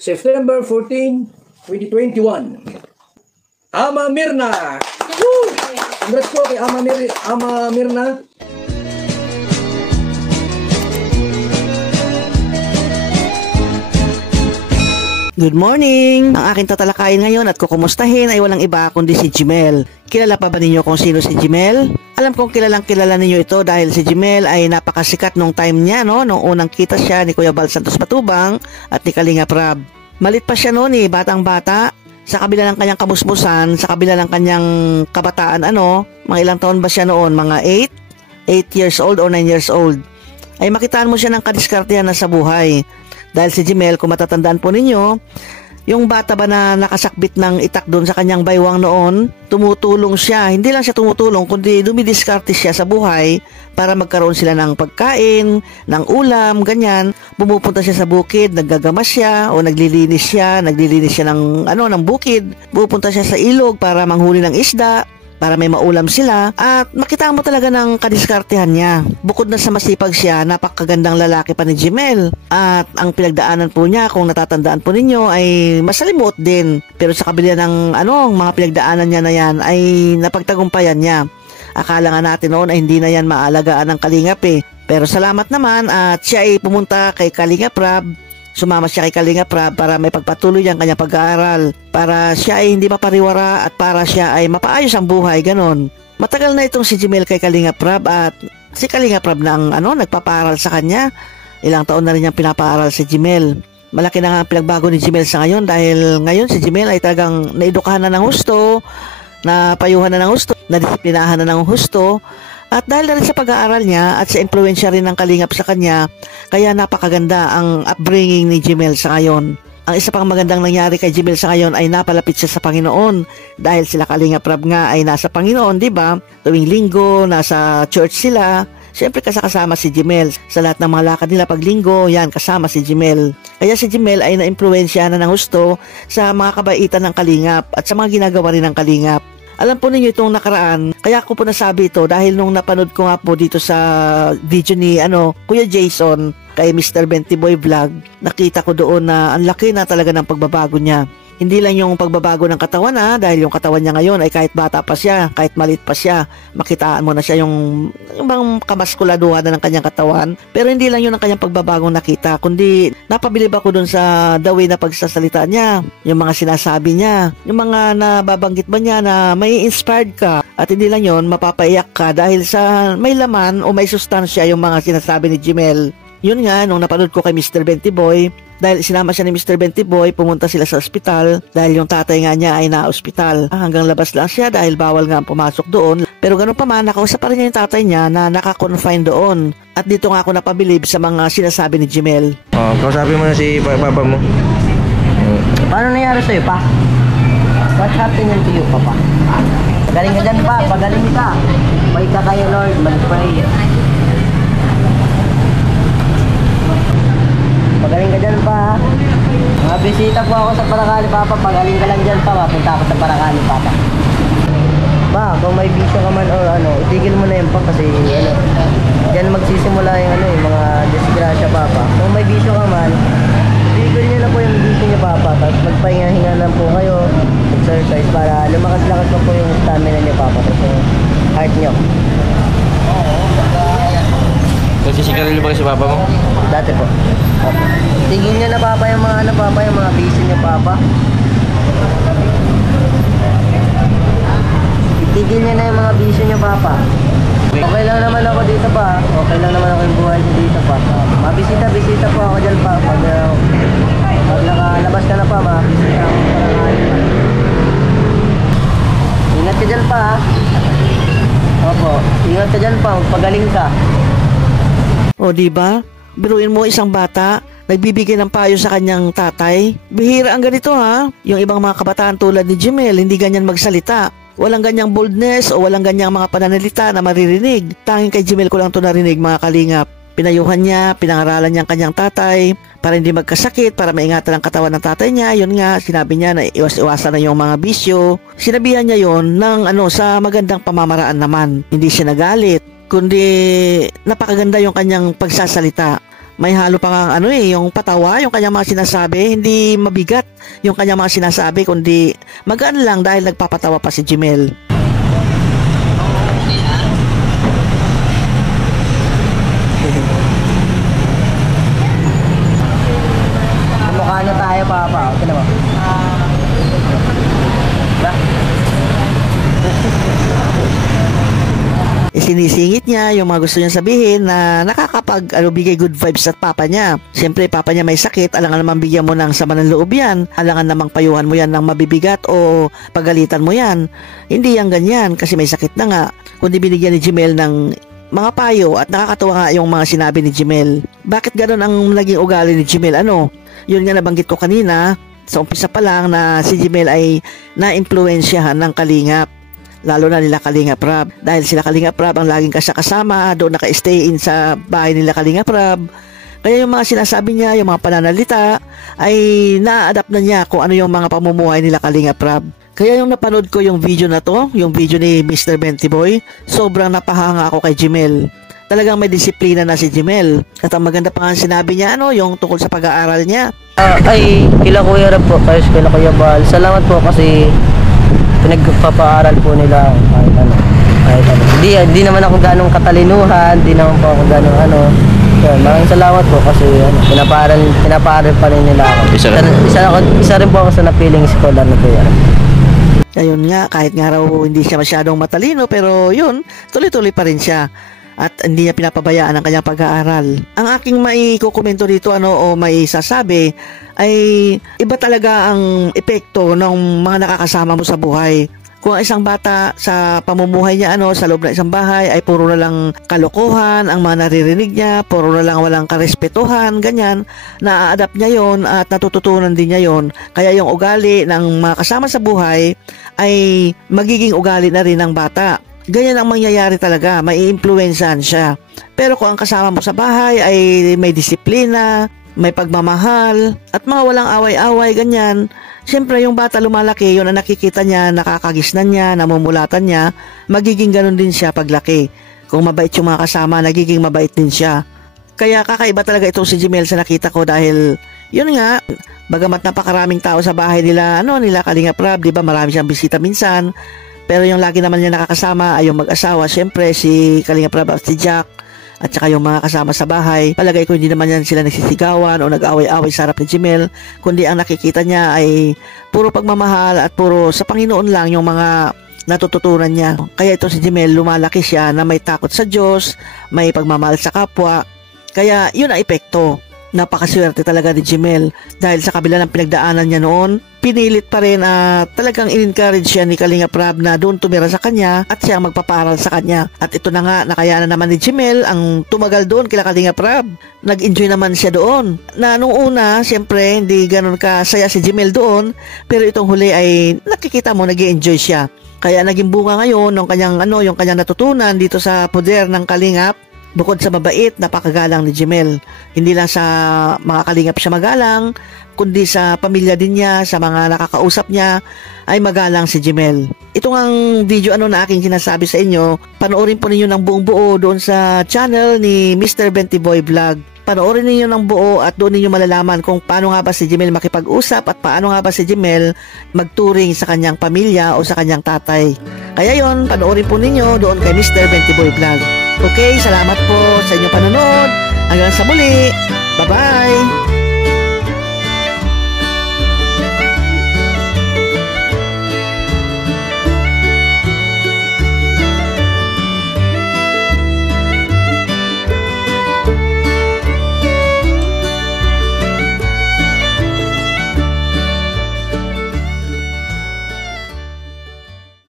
September 14, 2021. Ama Mirna! Woo! Congrats po kay Ama Mirna. Good morning! Ang aking tatalakayin ngayon at kukumustahin ay walang iba kundi si Jimel. Kilala pa ba ninyo kung sino si Jimel? Alam kong kilalang kilala ninyo ito dahil si Jimel ay napakasikat nung time niya, no? Nung unang kita siya ni Kuya Bal Santos Matubang at ni Kalinga Prab. Malit pa siya noon batang bata. Sa kabila ng kanyang kamusmusan, sa kabila ng kanyang kabataan, mga ilang taon ba siya noon? Mga 8 years old or 9 years old. Ay makitaan mo siya ng kadiskartehan na sa buhay. Dahil si Jimel, kung matatandaan po ninyo, yung bata ba na nakasakbit ng itak doon sa kanyang baywang noon, tumutulong siya. Hindi lang siya tumutulong, kundi dumidiskarte siya sa buhay para magkaroon sila ng pagkain, ng ulam, ganyan. Pumupunta siya sa bukid, naggagamas siya o naglilinis siya ng bukid. Pupunta siya sa ilog para manghuli ng isda, para may maulam sila, at makita mo talaga ng kadiskartehan niya. Bukod na sa masipag siya, napakagandang lalaki pa ni Jimel. At ang pinagdaanan po niya, kung natatandaan po ninyo, ay masalimuot din. Pero sa kabila ng mga pinagdaanan niya na yan, ay napagtagumpayan niya. Akala nga natin noon ay hindi na yan maalagaan ng Kalingap Pero salamat naman at siya ay pumunta kay Kalinga Prab. Sumama siya kay Kalinga Prab para may pagpatuloy ang kanyang pag-aaral, para siya ay hindi mapariwara at para siya ay mapaayos ang buhay, ganon. Matagal na itong si Jimel kay Kalinga Prab at si Kalinga Prab na ang nagpapaaral sa kanya. Ilang taon na rin niyang pinapaaral si Jimel. Malaki na nga ang pinagbago ni Jimel sa ngayon dahil ngayon si Jimel ay talagang naidukahan na ng husto, napayuhan na ng husto, nadisiplinahan na ng husto. At dahil na rin sa pag-aaral niya at sa impluensya rin ng Kalingap sa kanya, kaya napakaganda ang upbringing ni Jimel sa ngayon. Ang isa pang magandang nangyari kay Jimel sa ngayon ay napalapit siya sa Panginoon dahil sila Kalingap Prab nga ay nasa Panginoon, di ba? Tuwing linggo, nasa church sila. Siyempre kasama si Jimel. Sa lahat ng mga lakad nila pag linggo, yan, kasama si Jimel. Kaya si Jimel ay naimpluensya na ng husto sa mga kabaitan ng Kalingap at sa mga ginagawa rin ng Kalingap. Alam po ninyo itong nakaraan, kaya ko po nasabi ito dahil nung napanood ko nga po dito sa video ni Kuya Jason kay Mr. Bentiboy Vlog, nakita ko doon na ang laki na talaga ng pagbabago niya. Hindi lang yung pagbabago ng katawan dahil yung katawan niya ngayon ay kahit bata pa siya, kahit maliit pa siya, makitaan mo na siya yung bang kamaskuladuhan na ng kanyang katawan. Pero hindi lang yun ang kanyang pagbabagong nakita, kundi napabilib ako dun sa the way na pagsasalita niya, yung mga sinasabi niya, yung mga nababanggit ba niya na may inspired ka at hindi lang yun, mapapaiyak ka dahil sa may laman o may sustansya yung mga sinasabi ni Jimel. Yun nga, nung napanood ko kay Mr. Bentiboy, dahil sinama siya ni Mr. Bentiboy, pumunta sila sa ospital dahil yung tatay nga niya ay na-ospital. Hanggang labas lang siya dahil bawal nga pumasok doon. Pero ganun pa man, nakausap pa rin niya yung tatay niya na naka-confine doon. At dito nga ako napabilib sa mga sinasabi ni Jimel. Kausapin mo na si papa mo. Paano nangyari sa'yo, pa? What happened to you, papa? Pagaling ka dyan, pa. Pagaling ka. Pray ka kayo, Lord. Mag-pray. Pagaling ka dyan, pa. Mga bisita po ako sa Paracali, papa. Pagaling ka lang dyan, pa. Mapunta ako sa Paracali, papa. Pa, kung may bisyo ka man or itigil mo na yun, pa. Kasi, dyan magsisimula yung mga disgrasya, papa. Kung may bisyo ka man, itigil nyo na po yung bisyo nyo, papa. Tapos magpahinga-hinga lang po kayo. Exercise para lumakas-lakas pa po yung stamina nyo, papa. Tapos yung heart nyo. Nagsisikarili ba kasi papa mo? Dati po. Papa. Tigil nyo na, papa, yung mga papa, yung mga bisyo nyo, papa. Itigil nyo na yung mga bisyo nyo, papa. Okay lang naman ako dito, pa. Okay lang naman ako yung buhay dito, pa. Mabisita-bisita po ako dyan, pa. Pag nakalabas ka na, pa, mabisita ako para kain, pa. Ingat ka dyan, pa. Opo. Ingat ka dyan, pa. Magpagaling ka. O diba? Biruin mo isang bata, nagbibigay ng payo sa kanyang tatay. Bihira ang ganito Yung ibang mga kabataan tulad ni Jimel, hindi ganyan magsalita. Walang ganyang boldness o walang ganyang mga pananalita na maririnig. Tanging kay Jimel ko lang ito narinig, mga Kalingap. Pinayuhan niya, pinangaralan niya ang kanyang tatay para hindi magkasakit, para maingatan ang katawan ng tatay niya. Yun nga, sinabi niya na iwas-iwasan na yung mga bisyo. Sinabihan niya yon ng sa magandang pamamaraan naman. Hindi siya nagalit, kundi napakaganda yung kanyang pagsasalita. May halo pa kang ano yung patawa, yung kanyang mga sinasabi, hindi mabigat yung kanyang mga sinasabi, kundi magaan lang dahil nagpapatawa pa si Jimel. Mukha na tayo, Papa. Okay na ba? Isinisingit niya yung mga gusto niya sabihin na bigay good vibes at papa niya. Siyempre, papa niya may sakit, alangan naman bigyan mo ng sama ng loob yan, alangan namang payuhan mo yan ng mabibigat o pagalitan mo yan. Hindi yan ganyan kasi may sakit na nga. Kundi binigyan ni Jimel ng mga payo at nakakatuwa nga yung mga sinabi ni Jimel. Bakit ganun ang naging ugali ni Jimel? Yun nga nabanggit ko kanina, sa umpisa pa lang na si Jimel ay na-impluensyahan ng kalingap. Lalo na nila Kalingap Rab. Dahil sila Kalingap Rab ang laging kasama, doon naka-stay in sa bahay nila Kalingap Rab. Kaya yung mga sinasabi niya, yung mga pananalita, ay na-adapt na niya kung ano yung mga pamumuhay nila Kalingap Rab. Kaya yung napanood ko yung video na to, yung video ni Mr. Bentiboy, sobrang napahanga ako kay Jimel. Talagang may disiplina na si Jimel. At ang maganda pa nga sinabi niya, yung tungkol sa pag-aaral niya. Ay, kila Kuya Rab po, kila Kuya Bal. Salamat po kasi pinagpapaaral po nila kahit ano. Hindi naman ako ganong katalinuhan, hindi naman po ako ganong ano. Yan, maraming salamat po kasi pinapaaral pa rin nila ako. Isa rin po ako sa napiling scholar na Kuya Rab. Ayun nga, kahit nga raw hindi siya masyadong matalino, pero yun, tuloy-tuloy pa rin siya. At hindi niya pinapabayaan ang kanyang pag-aaral. Ang aking maikukomento dito o may sasabi ay iba talaga ang epekto ng mga nakakasama mo sa buhay. Kung ang isang bata sa pamumuhay niya sa loob ng isang bahay ay puro na lang kalokohan ang mga naririnig niya, puro na lang walang karespetuhan, ganyan, na-adapt niya yon at natututunan din niya yon. Kaya yung ugali ng mga kasama sa buhay ay magiging ugali na rin ng bata. Ganyan ang mangyayari talaga, may influensyahan siya. Pero kung ang kasama mo sa bahay ay may disiplina, may pagmamahal, at mga walang away-away, ganyan, siyempre yung bata lumalaki, yun ang nakikita niya, nakakagisnan niya, namumulatan niya, magiging ganun din siya paglaki. Kung mabait yung mga kasama, nagiging mabait din siya. Kaya kakaiba talaga itong si Jimel sa nakita ko dahil, yun nga, bagamat napakaraming tao sa bahay nila, nila Kalingap Rab, di ba marami siyang bisita minsan, pero yung lagi naman niya nakakasama ay yung mag-asawa, syempre si Kalingap Rab at si Jack, at saka yung mga kasama sa bahay. Palagay ko hindi naman yan sila nagsisigawan o nag-away-away sa harap ni Jimel, kundi ang nakikita niya ay puro pagmamahal at puro sa Panginoon lang yung mga natututunan niya. Kaya ito si Jimel, lumalaki siya na may takot sa Diyos, may pagmamahal sa kapwa. Kaya yun ang epekto. Napakaswerte talaga ni Jimel dahil sa kabila ng pinagdaanan niya noon, pinilit pa rin talagang in-encourage siya ni Kalingap Rab na doon tumira sa kanya at siya ang magpaparal sa kanya. At ito na nga, nakayanan naman ni Jimel ang tumagal doon kila Kalingap Rab. Nag-enjoy naman siya doon. Na nung una, siyempre, hindi ganun kasaya si Jimel doon, pero itong huli ay nakikita mo, nag-enjoy siya. Kaya naging bunga ngayon ng kanyang yung kanyang natutunan dito sa poder ng Kalingap. Bukod sa mabait, napakagalang ni Jimel. Hindi lang sa mga kalingap siya magalang, kundi sa pamilya din niya, sa mga nakakausap niya, ay magalang si Jimel. Ito ang video na aking sinasabi sa inyo, panoorin po ninyo ng buong buo doon sa channel ni Mr. Bentiboy Vlog. Panoorin ninyo ng buo at doon ninyo malalaman kung paano nga ba si Jimel makipag-usap at paano nga ba si Jimel magturing sa kanyang pamilya o sa kanyang tatay. Kaya yon, panoorin po ninyo doon kay Mr. Bentiboy Vlog. Okay, salamat po sa inyong panonood. Hanggang sa muli. Bye-bye!